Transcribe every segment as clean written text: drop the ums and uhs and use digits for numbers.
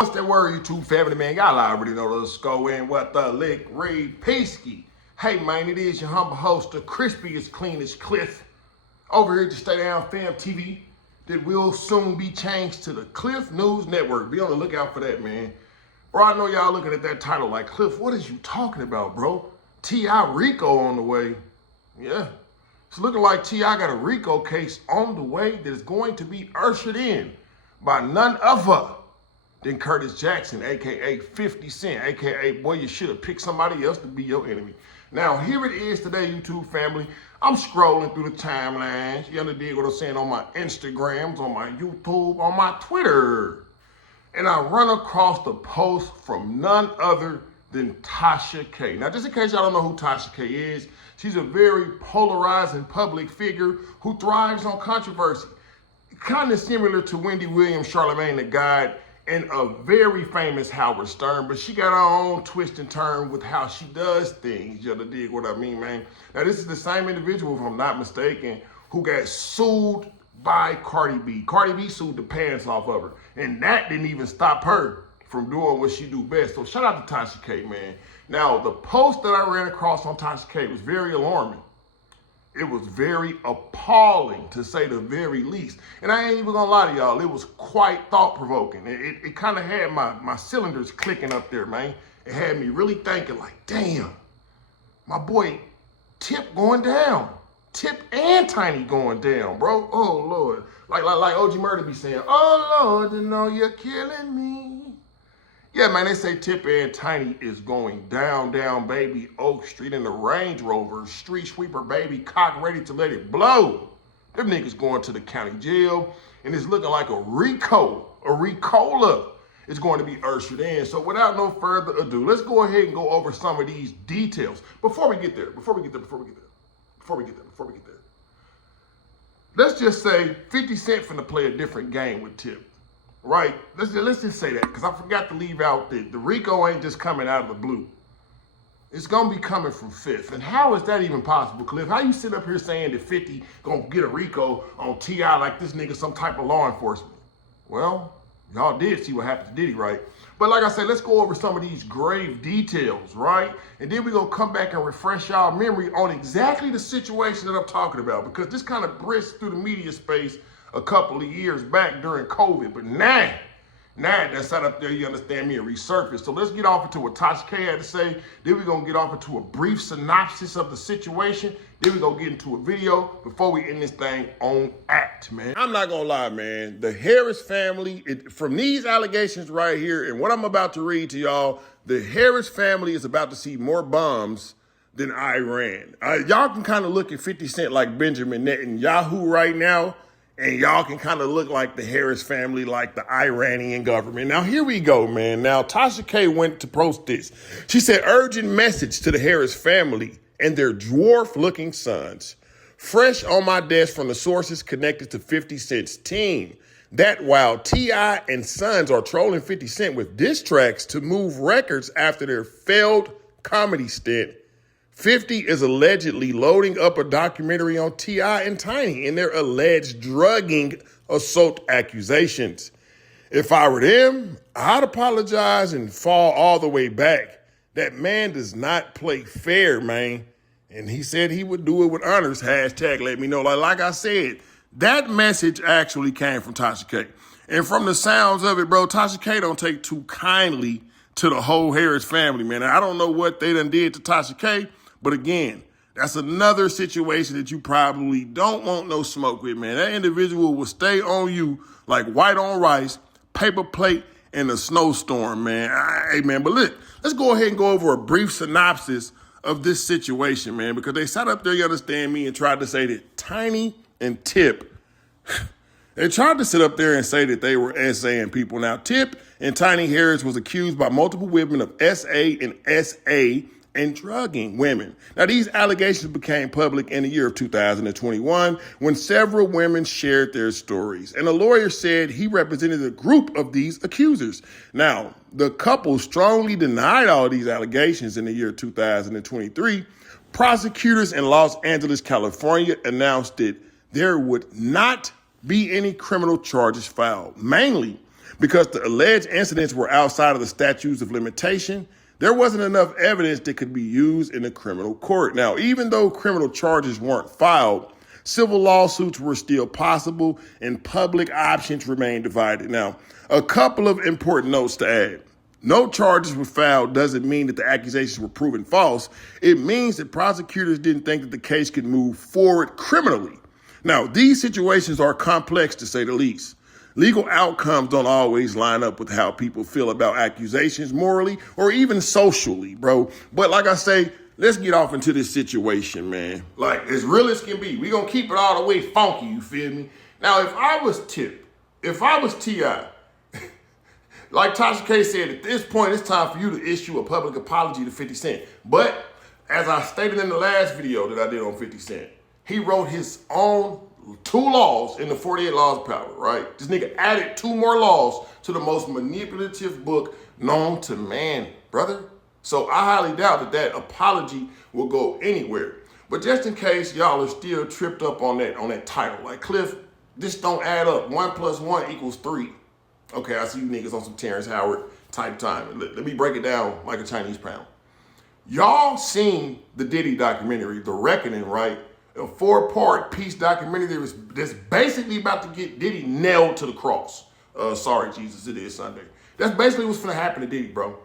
What's that word, YouTube family, man? Y'all already know the score and what the lick read Peasky. Hey, man, it is your humble host, the crispiest, cleanest Cliff. Over here to Stay Down Fam TV that will soon be changed to the Cliff News Network. Be on the lookout for that, man. Bro, I know y'all looking at that title like, Cliff, what is you talking about, bro? T.I. RICO on the way. Yeah. It's looking like T.I. got a RICO case on the way that is going to be ushered in by none other than Curtis Jackson, a.k.a. 50 Cent, a.k.a. boy, you should have picked somebody else to be your enemy. Now, here it is today, YouTube family. I'm scrolling through the timelines. You understand what I'm saying? On my Instagrams, on my YouTube, on my Twitter. And I run across the post from none other than Tasha K. Now, just in case y'all don't know who Tasha K is, she's a very polarizing public figure who thrives on controversy. Kind of similar to Wendy Williams, Charlamagne the God, and a very famous Howard Stern, but she got her own twist and turn with how she does things. You dig what I mean, man? Now, this is the same individual, if I'm not mistaken, who got sued by Cardi B. Cardi B sued the pants off of her, and that didn't even stop her from doing what she do best. So shout out to Tasha K, man. Now, the post that I ran across on Tasha K was very alarming. It was very appalling, to say the very least. And I ain't even gonna lie to y'all, it was quite thought-provoking. It kind of had my cylinders clicking up there, man. It had me really thinking like, damn, my boy Tip going down. Tip and Tiny going down, bro. Oh, Lord. Like OG Murder be saying, oh, Lord, you know you're killing me. Yeah, man, they say Tip and Tiny is going down, baby, Oak Street in the Range Rover, street sweeper, baby, cock ready to let it blow. Them niggas going to the county jail, and it's looking like a Ricola is going to be ushered in. So without no further ado, let's go ahead and go over some of these details. Before we get there, let's just say 50 Cent finna play a different game with Tip. Right, let's just say that, because I forgot to leave out that the RICO ain't just coming out of the blue. It's gonna be coming from Fifth. And how is that even possible, Cliff? How you sit up here saying that 50 gonna get a RICO on T.I. like this nigga some type of law enforcement? Well, y'all did see what happened to Diddy, right? But like I said, let's go over some of these grave details, right? And then we're gonna come back and refresh y'all memory on exactly the situation that I'm talking about, because this kind of brisked through the media space a couple of years back during COVID, but now that sat up there, you understand me, and resurfaced. So let's get off into what Tasha K had to say. Then we're gonna get off into a brief synopsis of the situation. Then we're gonna get into a video before we end this thing on act, man. I'm not gonna lie, man. The Harris family, from these allegations right here and what I'm about to read to y'all, the Harris family is about to see more bombs than Iran. Y'all can kind of look at 50 Cent like Benjamin Netanyahu right now, and y'all can kind of look like the Harris family, like the Iranian government. Now, here we go, man. Now, Tasha K went to post this. She said, urgent message to the Harris family and their dwarf-looking sons. Fresh on my desk from the sources connected to 50 Cent's team, that while T.I. and Sons are trolling 50 Cent with diss tracks to move records after their failed comedy stint, 50 is allegedly loading up a documentary on T.I. and Tiny in their alleged drugging assault accusations. If I were them, I'd apologize and fall all the way back. That man does not play fair, man. And he said he would do it with honors. Hashtag let me know. Like I said, that message actually came from Tasha K. And from the sounds of it, bro, Tasha K don't take too kindly to the whole Harris family, man. I don't know what they done did to Tasha K, but again, that's another situation that you probably don't want no smoke with, man. That individual will stay on you like white on rice, paper plate, in a snowstorm, man. Hey, man, but let's go ahead and go over a brief synopsis of this situation, man, because they sat up there, you understand me, and tried to say that Tiny and Tip, they tried to sit up there and say that they were essaying people. Now, Tip and Tiny Harris was accused by multiple women of SA and SA and drugging women. Now, these allegations became public in the year of 2021 when several women shared their stories. And a lawyer said he represented a group of these accusers. Now, the couple strongly denied all these allegations in the year 2023. Prosecutors in Los Angeles, California announced that there would not be any criminal charges filed, mainly Because the alleged incidents were outside of the statutes of limitation, there wasn't enough evidence that could be used in a criminal court. Now, even though criminal charges weren't filed, civil lawsuits were still possible and public options remained divided. Now, a couple of important notes to add. No charges were filed doesn't mean that the accusations were proven false. It means that prosecutors didn't think that the case could move forward criminally. Now, these situations are complex to say the least. Legal outcomes don't always line up with how people feel about accusations morally or even socially, bro. But like I say, let's get off into this situation, man. Like, as real as can be. We gonna keep it all the way funky, you feel me? Now, if I was Tip, if I was T.I., like Tasha K said, at this point, it's time for you to issue a public apology to 50 Cent. But as I stated in the last video that I did on 50 Cent, he wrote his own 2 laws in the 48 Laws of Power, right? This nigga added 2 more laws to the most manipulative book known to man, brother. So I highly doubt that that apology will go anywhere. But just in case y'all are still tripped up on that title, like Cliff, this don't add up. 1 + 1 = 3. Okay, I see you niggas on some Terrence Howard type time. Let me break it down like a Chinese pound. Y'all seen the Diddy documentary, The Reckoning, right? A 4-part piece documentary that's basically about to get Diddy nailed to the cross. Sorry, Jesus, it is Sunday. That's basically what's gonna happen to Diddy, bro.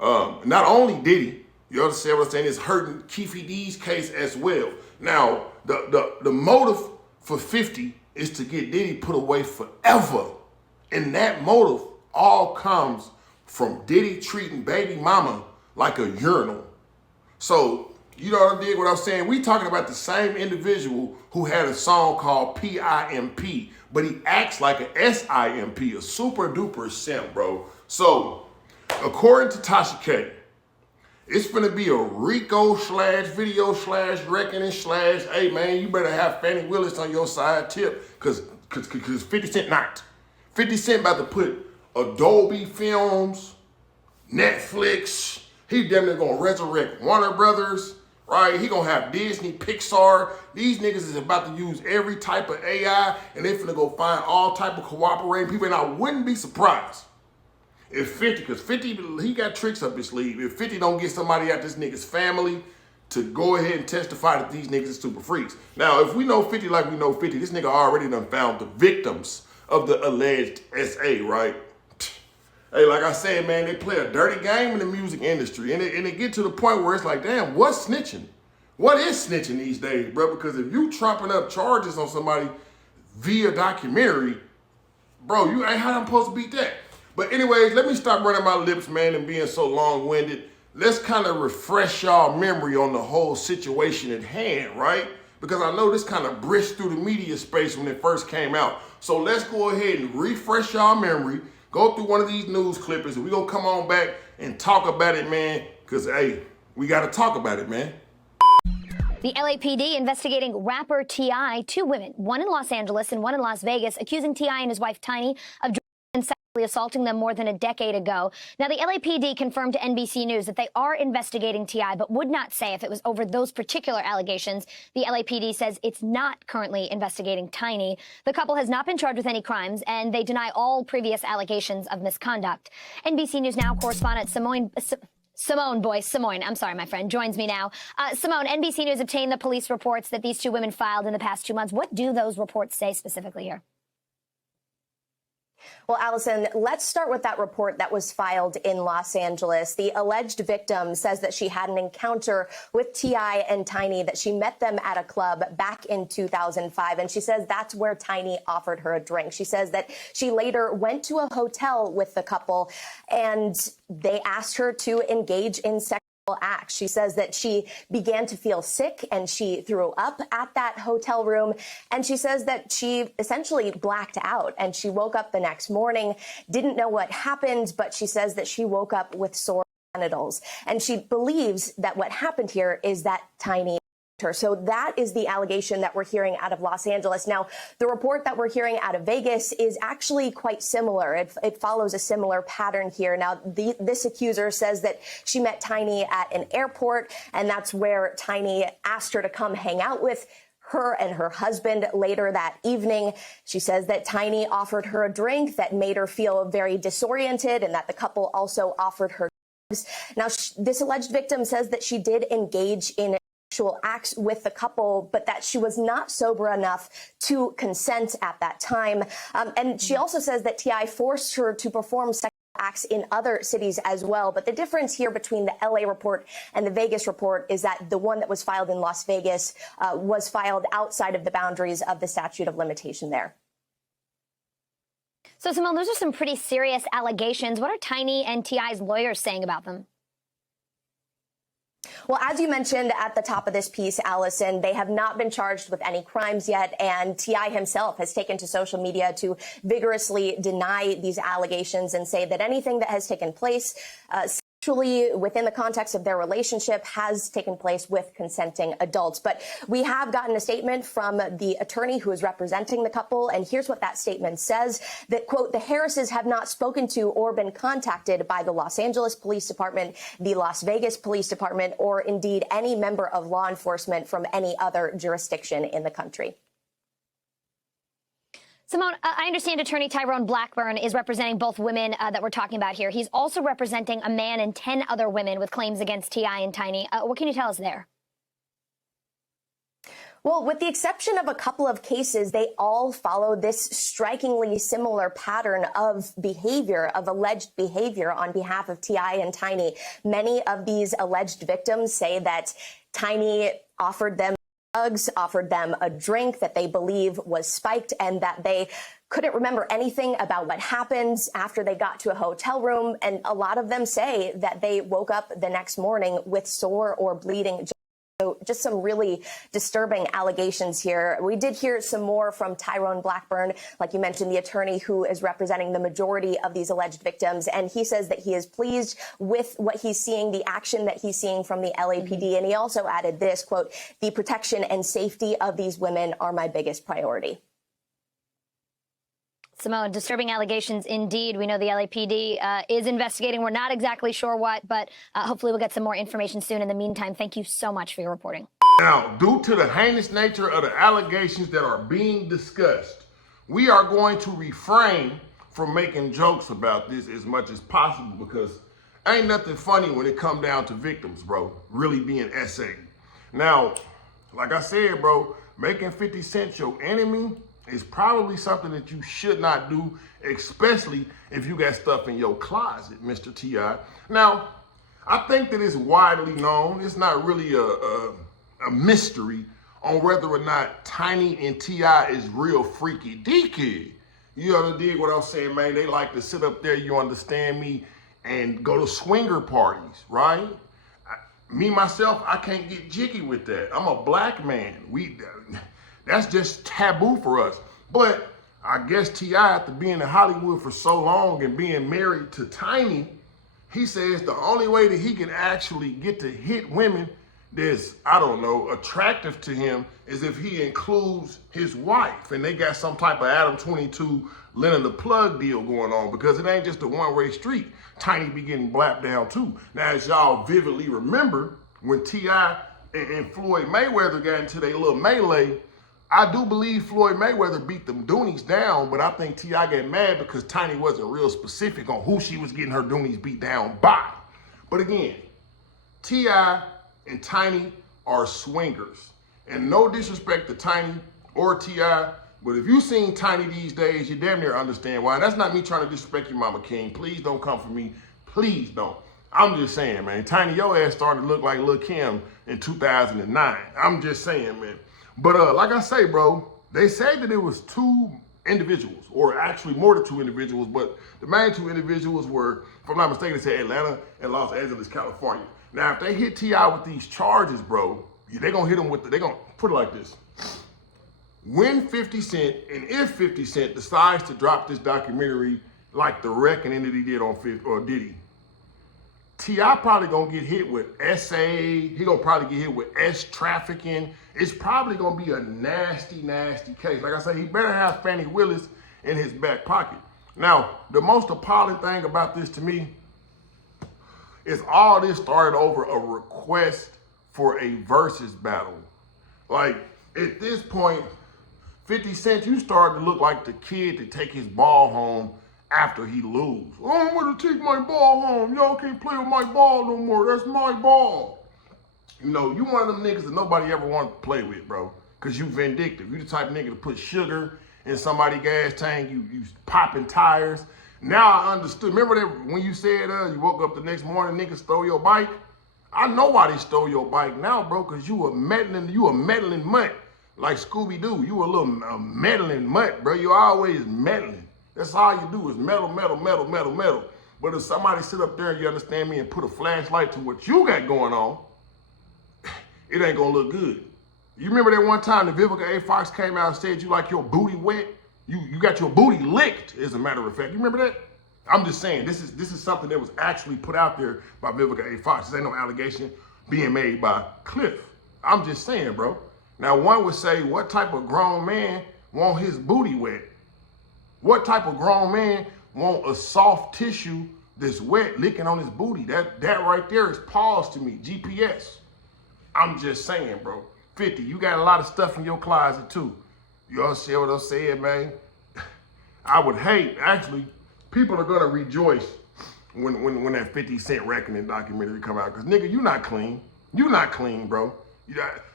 Not only Diddy, you understand what I'm saying, it's hurting Keefy D's case as well. Now, the motive for 50 is to get Diddy put away forever. And that motive all comes from Diddy treating baby mama like a urinal. So, you know what I did? What I'm saying? We talking about the same individual who had a song called PIMP, but he acts like a SIMP, a super duper simp, bro. So, according to Tasha K, it's gonna be a RICO / video / reckoning / hey man, you better have Fannie Willis on your side, Tip, cause 50 Cent not. 50 Cent about to put Adobe Films, Netflix, he damn near gonna resurrect Warner Brothers, right? He gonna have Disney, Pixar. These niggas is about to use every type of AI and they finna go find all type of cooperating people, and I wouldn't be surprised if 50, because 50, he got tricks up his sleeve. If 50 don't get somebody out this nigga's family to go ahead and testify that these niggas are super freaks. Now, if we know 50 like we know 50, this nigga already done found the victims of the alleged SA, right? Hey, like I said, man, they play a dirty game in the music industry. And it get to the point where it's like, damn, what's snitching? What is snitching these days, bro? Because if you trumping up charges on somebody via documentary, bro, you ain't how I'm supposed to beat that. But anyways, let me stop running my lips, man, and being so long-winded. Let's kind of refresh y'all memory on the whole situation at hand, right? Because I know this kind of brisked through the media space when it first came out. So let's go ahead and refresh y'all memory, go through one of these news clippings, and we're going to come on back and talk about it, man, because, hey, we got to talk about it, man. The LAPD investigating rapper T.I., 2 women, one in Los Angeles and one in Las Vegas, accusing T.I. and his wife Tiny of and sexually assaulting them more than a decade ago. Now, the LAPD confirmed to NBC News that they are investigating T.I., but would not say if it was over those particular allegations. The LAPD says it's not currently investigating Tiny. The couple has not been charged with any crimes, and they deny all previous allegations of misconduct. NBC News Now correspondent Simone, I'm sorry, my friend, joins me now. Simone, NBC News obtained the police reports that these 2 women filed in the past 2 months. What do those reports say specifically here? Well, Allison, let's start with that report that was filed in Los Angeles. The alleged victim says that she had an encounter with T.I. and Tiny, that she met them at a club back in 2005. And she says that's where Tiny offered her a drink. She says that she later went to a hotel with the couple and they asked her to engage in sexual acts. She says that she began to feel sick and she threw up at that hotel room. And she says that she essentially blacked out and she woke up the next morning, didn't know what happened, but she says that she woke up with sore genitals. And she believes that what happened here is that Tiny her. So that is the allegation that we're hearing out of Los Angeles. Now, the report that we're hearing out of Vegas is actually quite similar. It follows a similar pattern here. Now, this accuser says that she met Tiny at an airport, and that's where Tiny asked her to come hang out with her and her husband later that evening. She says that Tiny offered her a drink that made her feel very disoriented and that the couple also offered her drugs. Now, this alleged victim says that she did engage in sexual acts with the couple, but that she was not sober enough to consent at that time. And she also says that T.I. forced her to perform sexual acts in other cities as well. But the difference here between the LA report and the Vegas report is that the one that was filed in Las Vegas was filed outside of the boundaries of the statute of limitation there. So, Simone, those are some pretty serious allegations. What are Tiny and T.I.'s lawyers saying about them? Well, as you mentioned at the top of this piece, Allison, they have not been charged with any crimes yet, and T.I. himself has taken to social media to vigorously deny these allegations and say that anything that has taken place sexually within the context of their relationship has taken place with consenting adults. But we have gotten a statement from the attorney who is representing the couple, and here's what that statement says, that, quote, the Harrises have not spoken to or been contacted by the Los Angeles Police Department, the Las Vegas Police Department, or indeed any member of law enforcement from any other jurisdiction in the country. Simone, I understand attorney Tyrone Blackburn is representing both women that we're talking about here. He's also representing a man and 10 other women with claims against T.I. and Tiny. What can you tell us there? Well, with the exception of a couple of cases, they all follow this strikingly similar pattern of behavior, of alleged behavior on behalf of T.I. and Tiny. Many of these alleged victims say that Tiny offered them drugs, offered them a drink that they believe was spiked, and that they couldn't remember anything about what happened after they got to a hotel room. And a lot of them say that they woke up the next morning with sore or bleeding. So just some really disturbing allegations here. We did hear some more from Tyrone Blackburn, like you mentioned, the attorney who is representing the majority of these alleged victims. And he says that he is pleased with what he's seeing, the action that he's seeing from the LAPD. And he also added this, quote, the protection and safety of these women are my biggest priority. Simone, disturbing allegations indeed. We know the LAPD is investigating. We're not exactly sure what, but hopefully we'll get some more information soon. In the meantime, thank you so much for your reporting. Now, due to the heinous nature of the allegations that are being discussed, we are going to refrain from making jokes about this as much as possible, because ain't nothing funny when it come down to victims, bro, really being essayed. Now, like I said, bro, making 50 Cent your enemy is probably something that you should not do, especially if you got stuff in your closet, Mr. T.I. Now, I think that it's widely known. It's not really a mystery on whether or not Tiny and T.I. is real freaky deaky. You ever dig what I'm saying, man? They like to sit up there, you understand me, and go to swinger parties, right? Me, myself, I can't get jiggy with that. I'm a black man. That's just taboo for us. But I guess T.I., after being in Hollywood for so long and being married to Tiny, he says the only way that he can actually get to hit women that's, I don't know, attractive to him is if he includes his wife. And they got some type of Adam 22 Lennon the Plug deal going on, because it ain't just a one-way street. Tiny be getting blapped down too. Now, as y'all vividly remember, when T.I. and Floyd Mayweather got into their little melee, I do believe Floyd Mayweather beat them Doonies down, but I think T.I. got mad because Tiny wasn't real specific on who she was getting her Doonies beat down by. But again, T.I. and Tiny are swingers. And no disrespect to Tiny or T.I., but if you seen Tiny these days, you damn near understand why. That's not me trying to disrespect you, Mama King. Please don't come for me. Please don't. I'm just saying, man, Tiny, your ass started to look like Lil' Kim in 2009. I'm just saying, man. But like I say, bro, they said that it was two individuals, or actually more than two individuals, but the main two individuals were, if I'm not mistaken, they said Atlanta and Los Angeles, California. Now, if they hit T.I. with these charges, bro, they're going to hit him with, they're going to put it like this. When 50 Cent, and if 50 Cent decides to drop this documentary like The Reckoning that he did on Diddy, T.I. probably gonna get hit with SA, he gonna probably get hit with S trafficking. It's probably gonna be a nasty, nasty case. Like I said, he better have Fannie Willis in his back pocket. Now, the most appalling thing about this to me is all this started over a request for a versus battle. Like, At this point, 50 Cent, you started to look like the kid to take his ball home after he lose. Oh, I'm gonna take my ball home. Y'all can't play with my ball no more. That's my ball. You know, you one of them niggas that nobody ever wanted to play with, bro. Cause you vindictive. You the type of nigga to put sugar in somebody's gas tank. You popping tires. Now I understood. Remember that when you said you woke up the next morning, niggas stole your bike? I know why they stole your bike now, bro, cause you a meddling mutt. Like Scooby-Doo, you a little meddling mutt, bro. You always meddling. That's all you do is meddle. But if somebody sit up there, you understand me, and put a flashlight to what you got going on, it ain't gonna look good. You remember that one time the Vivica A. Fox came out and said you like your booty wet? You got your booty licked, as a matter of fact. You remember that? I'm just saying, this is something that was actually put out there by Vivica A. Fox. This ain't no allegation being made by Cliff. I'm just saying, bro. Now, one would say, what type of grown man want his booty wet? What type of grown man want a soft tissue that's wet licking on his booty? That right there is pause to me, GPS. I'm just saying, bro. 50, you got a lot of stuff in your closet, too. You all see what I'm saying, man? I would hate, actually, people are going to rejoice when that 50 Cent Reckoning documentary come out. Because, nigga, you not clean. You not clean, bro.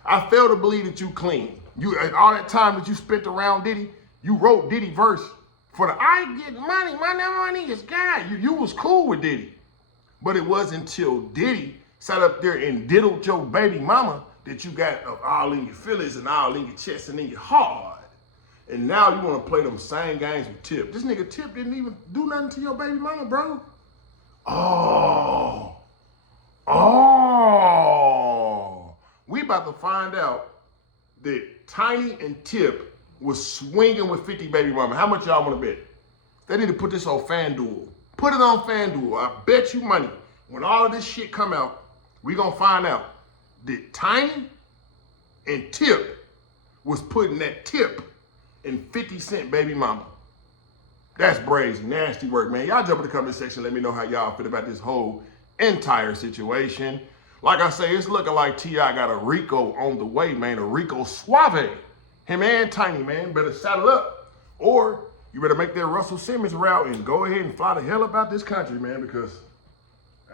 I fail to believe that you clean. All that time that you spent around Diddy, you wrote Diddy verse for the I get money, my money is God. You was cool with Diddy. But it wasn't until Diddy sat up there and diddled your baby mama that you got all in your feelings and all in your chest and in your heart. And now you want to play them same games with Tip. This nigga Tip didn't even do nothing to your baby mama, bro. Oh. We about to find out that Tiny and Tip was swinging with 50 baby mama. How much y'all want to bet? They need to put this on FanDuel. Put it on FanDuel. I bet you money. When all of this shit come out, we gonna find out that Tiny and Tip was putting that tip in 50 Cent baby mama. That's brazy, nasty work, man. Y'all jump in the comment section. Let me know how y'all feel about this whole entire situation. Like I say, it's looking like T.I. got a RICO on the way, man. A RICO Suave. Him and Tiny, man, better saddle up. Or you better make that Russell Simmons route and go ahead and fly the hell up out this country, man, because,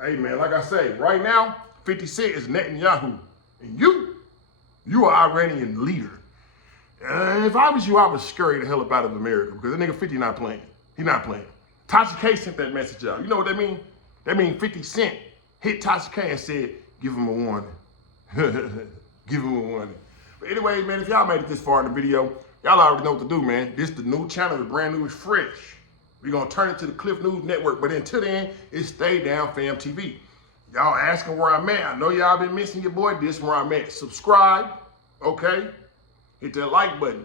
hey, man, like I say, right now, 50 Cent is Netanyahu. And you are Iranian leader. If I was you, I would scurry the hell up out of America because the nigga 50 not playing. He not playing. Tasha K sent that message out. You know what that mean? That mean 50 Cent hit Tasha K and said, give him a warning. Give him a warning. But anyway, man, if y'all made it this far in the video, y'all already know what to do, man. This the new channel, the brand new, is fresh. We're going to turn it to the Cliff News Network. But until then, it's Stay Down Fam TV. Y'all asking where I'm at. I know y'all been missing your boy. This is where I'm at. Subscribe, okay? Hit that like button.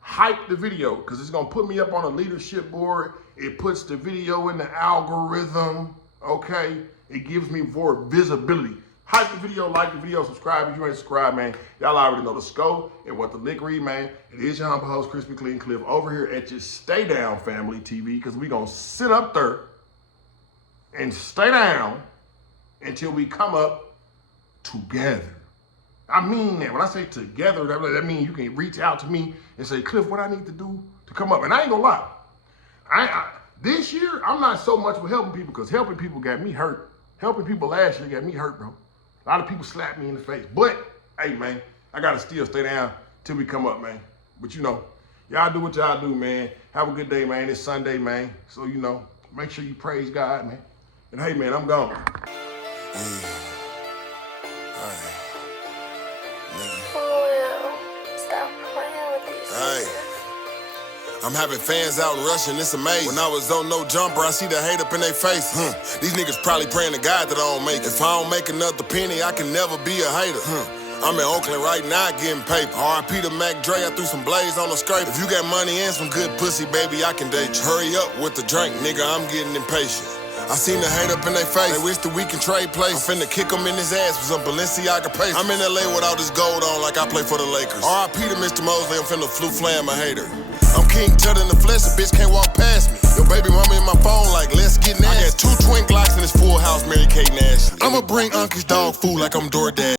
Hype the video, because it's going to put me up on a leadership board. It puts the video in the algorithm, okay? It gives me more visibility. Hype the video, like the video, subscribe if you ain't subscribed, man. Y'all already know the scope and what the lick read, man. It is your humble host, Crispy Clean Cliff, over here at your Stay Down Family TV, because we going to sit up there and stay down until we come up together. I mean that. When I say together, that means you can reach out to me and say, Cliff, what I need to do to come up. And I ain't gonna lie. This year, I'm not so much for helping people because helping people got me hurt. Helping people last year got me hurt, bro. A lot of people slapped me in the face. But, hey, man, I gotta still stay down till we come up, man. But, you know, y'all do what y'all do, man. Have a good day, man. It's Sunday, man. So, you know, make sure you praise God, man. And, hey, man, I'm gone. I'm having fans out rushing, it's amazing. When I was on no jumper, I see the hate up in their face. These niggas probably praying to God that I don't make it. If I don't make another penny, I can never be a hater. I'm in Oakland right now getting paper. R.I.P. to Mac Dre, I threw some blaze on the scrape. If you got money and some good pussy, baby, I can date you. Hurry up with the drink, nigga, I'm getting impatient. I seen the hate up in their face. They wish that we can trade places. I'm finna kick him in his ass with some Balenciaga pace. I'm in LA with all this gold on like I play for the Lakers. R.I.P. to Mr. Mosley, I'm finna flu flam a hater. I'm King Tut in the flesh, a bitch can't walk past me. Your baby mama in my phone like, let's get nasty. I got 2 twin Glocks in this full house, Mary Kate Nash. I'ma bring Uncle's dog food like I'm DoorDash.